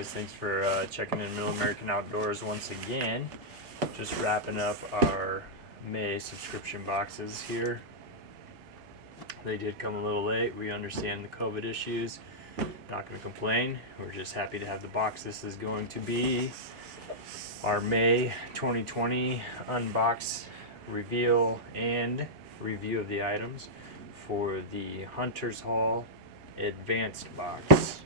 guys, thanks for checking in Middle American Outdoors once again. Just wrapping up our May subscription boxes here. They did come a little late. We understand the COVID issues. Not going to complain. We're just happy to have the box. This is going to be our May 2020 unbox, reveal, and review of the items for the Hunter's Hall Advanced box.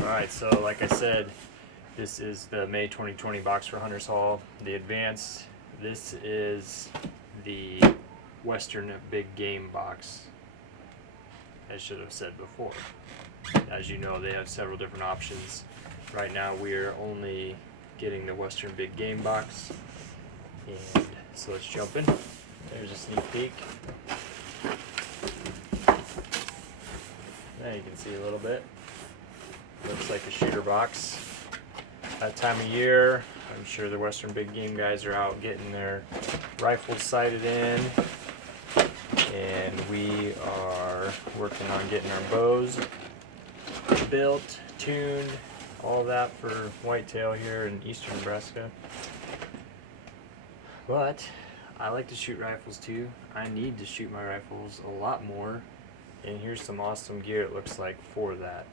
Alright, so like I said, this is the May 2020 box for Hunter's Hall, the Advanced. This is the Western Big Game box, I should have said before. As you know, they have several different options. Right now we're only getting the Western Big Game box. And so let's jump in. There's a sneak peek. Now you can see a little bit. Looks like a shooter box. That time of year, I'm sure the Western Big Game guys are out getting their rifles sighted in. And we are working on getting our bows built, tuned, all that for whitetail here in eastern Nebraska. But I like to shoot rifles too. I need to shoot my rifles a lot more. And here's some awesome gear it looks like for that.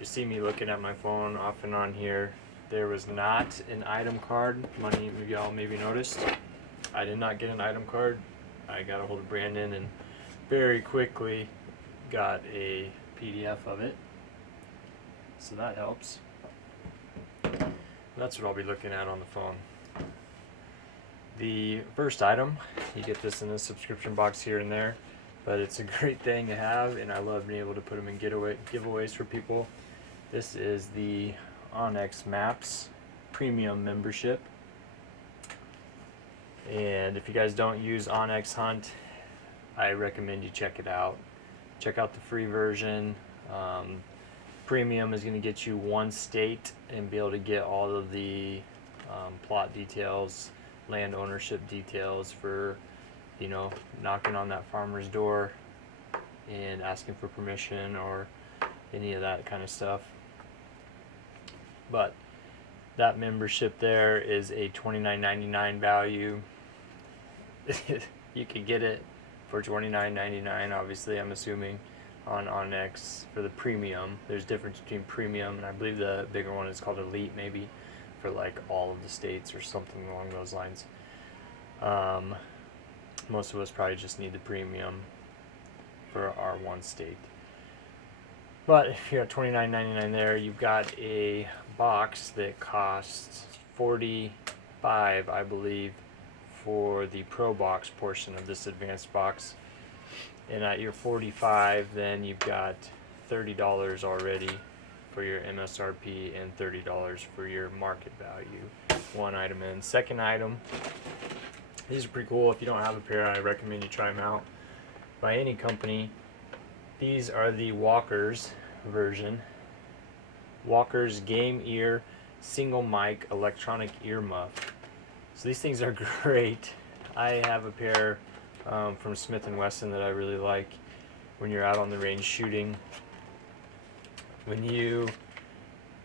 You see me looking at my phone off and on here. There was not an item card. Many of y'all maybe noticed. I did not get an item card. I got a hold of Brandon and very quickly got a PDF of it. So that helps. That's what I'll be looking at on the phone. The first item, you get this in a subscription box here and there, but it's a great thing to have, and I love being able to put them in giveaways for people. This is the Onyx Maps Premium membership. And if you guys don't use Onyx Hunt, I recommend you check it out. Check out the free version. Premium is going to get you one state and be able to get all of the plot details, land ownership details for, you know, knocking on that farmer's door and asking for permission or any of that kind of stuff. But that membership there is a $29.99 value. You could get it for $29.99, obviously, I'm assuming, on Onyx for the premium. There's difference between premium and I believe the bigger one is called Elite, maybe, for like all of the states or something along those lines. Most of us probably just need the premium for our one state. But if you're at $29.99 there, you've got a box that costs $45, I believe, for the Pro Box portion of this advanced box. And at your $45, then you've got $30 already for your MSRP and $30 for your market value. One item in. Second item, these are pretty cool. If you don't have a pair, I recommend you try them out by any company. These are the Walker's version. Walker's Game Ear Single Mic Electronic Ear Muff. So these things are great. I have a pair from Smith & Wesson that I really like when you're out on the range shooting. When you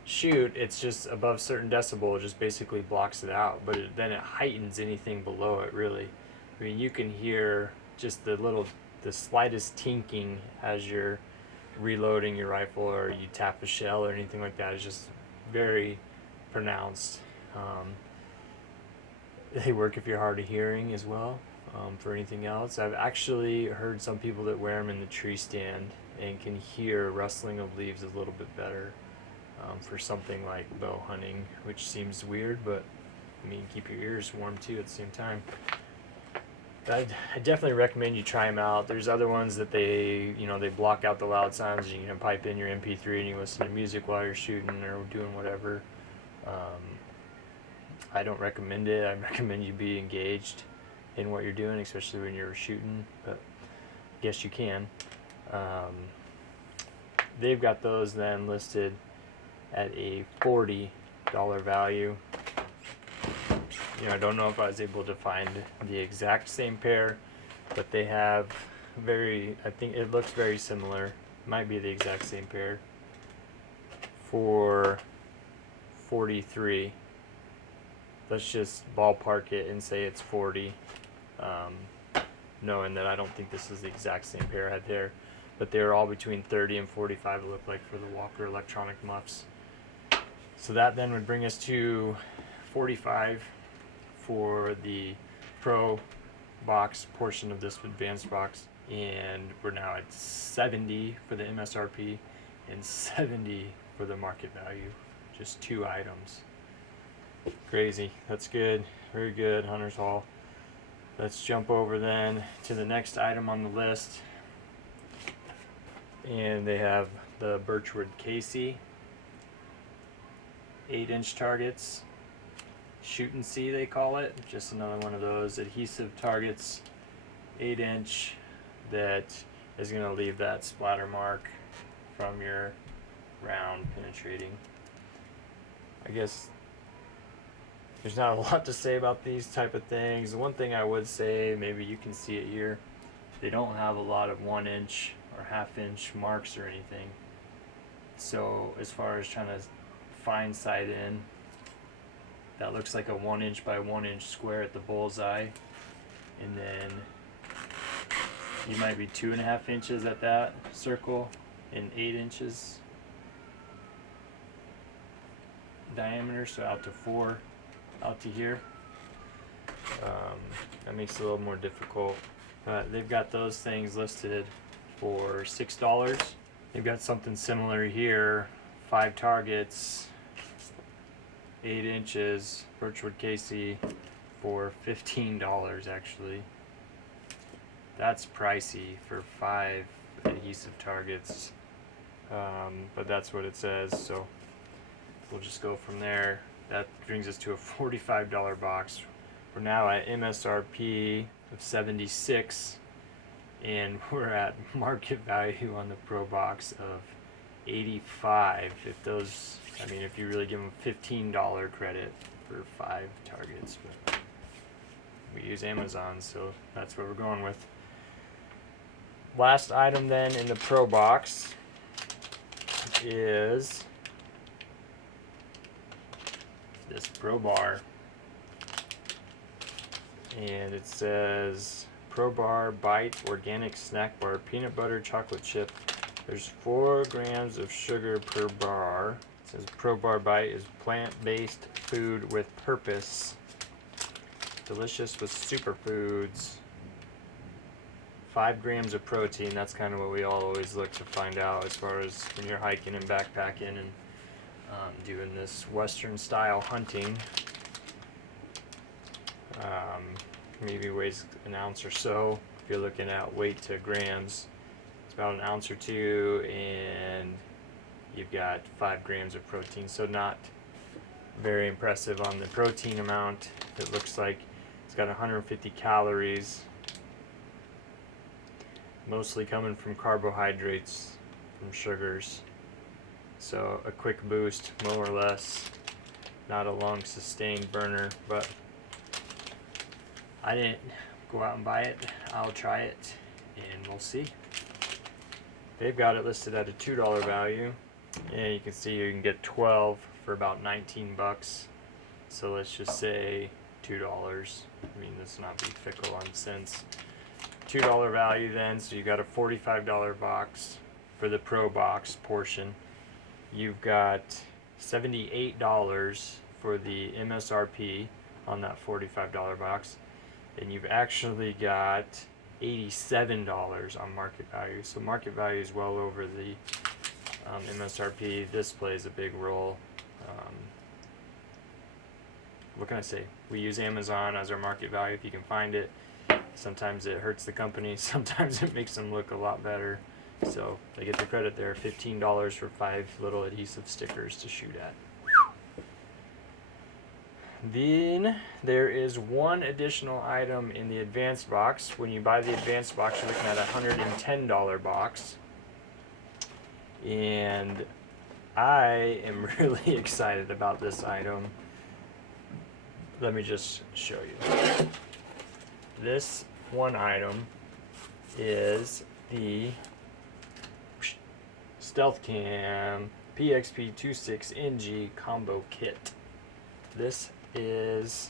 shoot, it's just above certain decibel, it just basically blocks it out, but then it heightens anything below it, really. I mean, you can hear just the slightest tinking as you're reloading your rifle or you tap a shell or anything like that. It's just very pronounced. They work if you're hard of hearing as well. For anything else, I've actually heard some people that wear them in the tree stand and can hear rustling of leaves a little bit better for something like bow hunting, which seems weird, but I mean, keep your ears warm too at the same time. I definitely recommend you try them out. There's other ones that they block out the loud sounds. You can pipe in your MP3 and you listen to music while you're shooting or doing whatever. I don't recommend it. I recommend you be engaged in what you're doing, especially when you're shooting, but I guess you can. They've got those then listed at a $40 value. You know, I don't know if I was able to find the exact same pair, but they have I think it looks very similar. Might be the exact same pair for 43. Let's just ballpark it and say it's 40, knowing that I don't think this is the exact same pair I had there, but they're all between 30 and 45, it looked like, for the Walker electronic muffs. So that then would bring us to 45 for the Pro box portion of this advanced box, and we're now at 70 for the MSRP and 70 for the market value. Just 2 items. Crazy. That's good. Very good, Hunter's Haul. Let's jump over then to the next item on the list, and they have the Birchwood Casey 8-inch targets. Shoot and see, they call it. Just another one of those adhesive targets, 8-inch, that is going to leave that splatter mark from your round penetrating. I guess there's not a lot to say about these type of things. The one thing I would say, maybe you can see it here, they don't have a lot of 1-inch or 1/2-inch marks or anything. So as far as trying to find sight in, that looks like a 1-inch by 1-inch square at the bullseye, and then you might be 2.5 inches at that circle and 8 inches diameter, so out to 4, out to here. That makes it a little more difficult. They've got those things listed for $6. They've got something similar here, 5 targets, 8 inches, Birchwood Casey, for $15 actually. That's pricey for 5 adhesive targets, but that's what it says, so we'll just go from there. That brings us to a $45 box. We're now at MSRP of $76, and we're at market value on the Pro box of $85. If those, I mean, if you really give them $15 credit for 5 targets, but we use Amazon, so that's what we're going with. Last item then in the Pro box is this ProBar, and it says ProBar Bites Organic Snack Bar, peanut butter chocolate chip. There's 4 grams of sugar per bar. It says ProBar Bite is plant-based food with purpose, delicious with superfoods. 5 grams of protein. That's kind of what we all always look to find out as far as when you're hiking and backpacking and doing this Western style hunting. Maybe weighs an ounce or so. If you're looking at weight to grams, it's about an ounce or 2, and you've got 5 grams of protein. So not very impressive on the protein amount. It looks like it's got 150 calories, mostly coming from carbohydrates, from sugars. So a quick boost, more or less. Not a long sustained burner, but I didn't go out and buy it. I'll try it and we'll see. They've got it listed at a $2 value, and you can see you can get 12 for about 19 bucks. So let's just say $2. I mean, let's not be fickle on cents. $2 value then, so you got a $45 box for the Pro box portion. You've got $78 for the MSRP on that $45 box, and you've actually got $87 on market value. So market value is well over the MSRP. This plays a big role. What can I say? We use Amazon as our market value if you can find it. Sometimes it hurts the company, sometimes it makes them look a lot better. So they get the credit there, $15 for 5 little adhesive stickers to shoot at. Then there is one additional item in the advanced box. When you buy the advanced box, you're looking at a $110 box. And I am really excited about this item. Let me just show you. This one item is the Stealth Cam PXP26NG combo kit. This is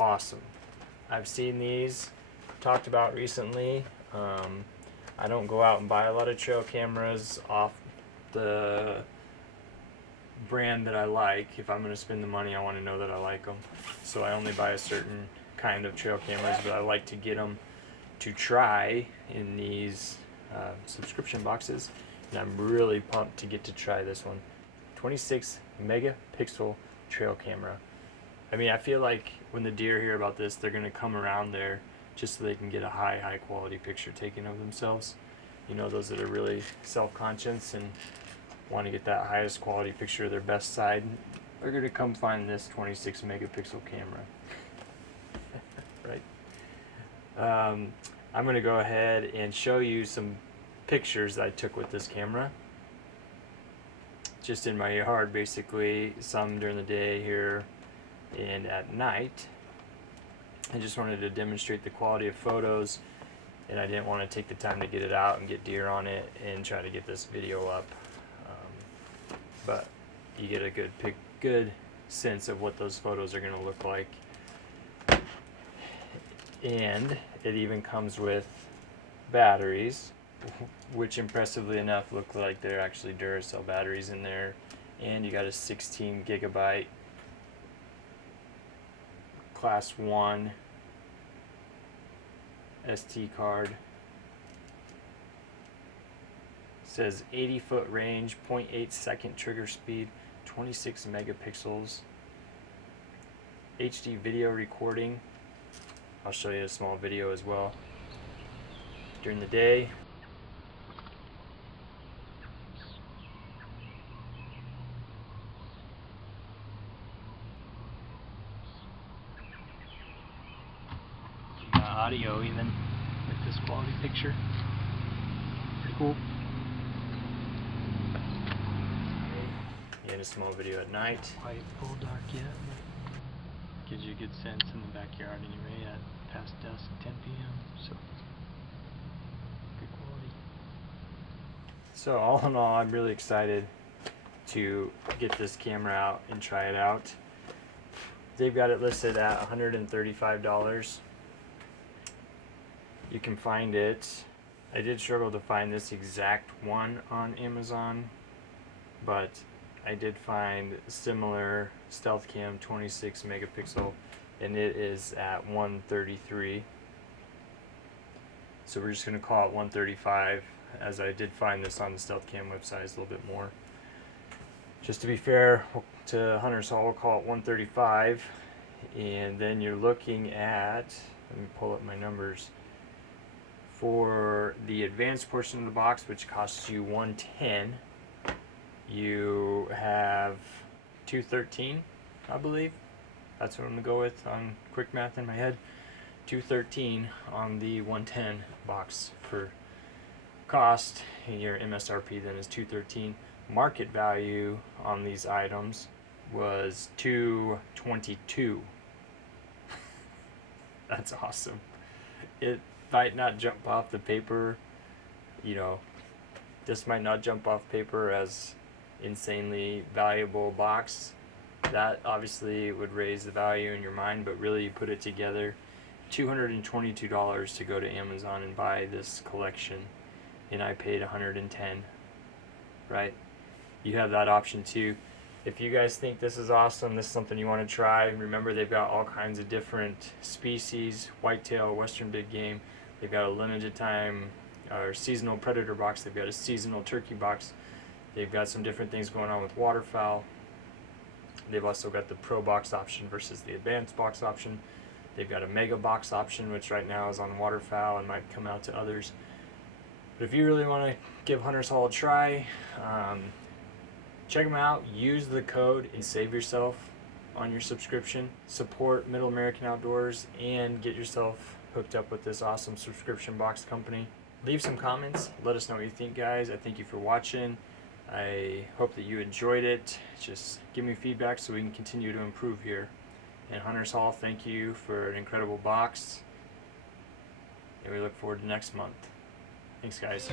awesome. I've seen these talked about recently. I don't go out and buy a lot of trail cameras off the brand that I like. If I'm going to spend the money, I want to know that I like them. So I only buy a certain kind of trail cameras, but I like to get them to try in these subscription boxes. And I'm really pumped to get to try this one. 26 megapixel trail camera. I mean, I feel like when the deer hear about this, they're going to come around there just so they can get a high quality picture taken of themselves. You know, those that are really self-conscious and want to get that highest quality picture of their best side, they're going to come find this 26 megapixel camera. Right? I'm going to go ahead and show you some pictures that I took with this camera. Just in my yard, basically, some during the day here and at night. I just wanted to demonstrate the quality of photos, and I didn't want to take the time to get it out and get deer on it and try to get this video up. But you get a good sense of what those photos are going to look like. And it even comes with batteries, which impressively enough look like they're actually Duracell batteries in there. And you got a 16 gigabyte Class 1 SD card. Says 80-foot range, 0.8 second trigger speed, 26 megapixels, HD video recording. I'll show you a small video as well. During the day, audio even with this quality picture. Pretty cool. And a small video at night. Quite full dark yet. Gives you a good sense in the backyard anyway at past dusk, 10 p.m. So good quality. So all in all, I'm really excited to get this camera out and try it out. They've got it listed at $135. You can find it. I did struggle to find this exact one on Amazon, but I did find similar Stealth Cam 26 megapixel, and it is at $133. So we're just going to call it $135, as I did find this on the Stealth Cam website. It's a little bit more. Just to be fair to Hunter's Hall, we'll call it $135, and then you're looking at, let me pull up my numbers. For the advanced portion of the box, which costs you $110, you have $213, I believe. That's what I'm gonna go with on quick math in my head. $213 on the 110 box for cost. Your MSRP then is $213. Market value on these items was $222. That's awesome. It might not jump off the paper, you know, this might not jump off paper as insanely valuable box. That obviously would raise the value in your mind, but really you put it together, $222 to go to Amazon and buy this collection, and I paid $110, right? You have that option too. If you guys think this is awesome, this is something you want to try, remember they've got all kinds of different species, whitetail, western big game. They've got a limited time or seasonal predator box. They've got a seasonal turkey box. They've got some different things going on with waterfowl. They've also got the Pro box option versus the advanced box option. They've got a mega box option, which right now is on waterfowl and might come out to others. But if you really want to give Hunter's Hall a try, check them out. Use the code and save yourself on your subscription. Support Middle American Outdoors and get yourself hooked up with this awesome subscription box company. Leave some comments. Let us know what you think, guys. I thank you for watching. I hope that you enjoyed it. Just give me feedback so we can continue to improve here. And Hunters Hall, thank you for an incredible box. And we look forward to next month. Thanks, guys.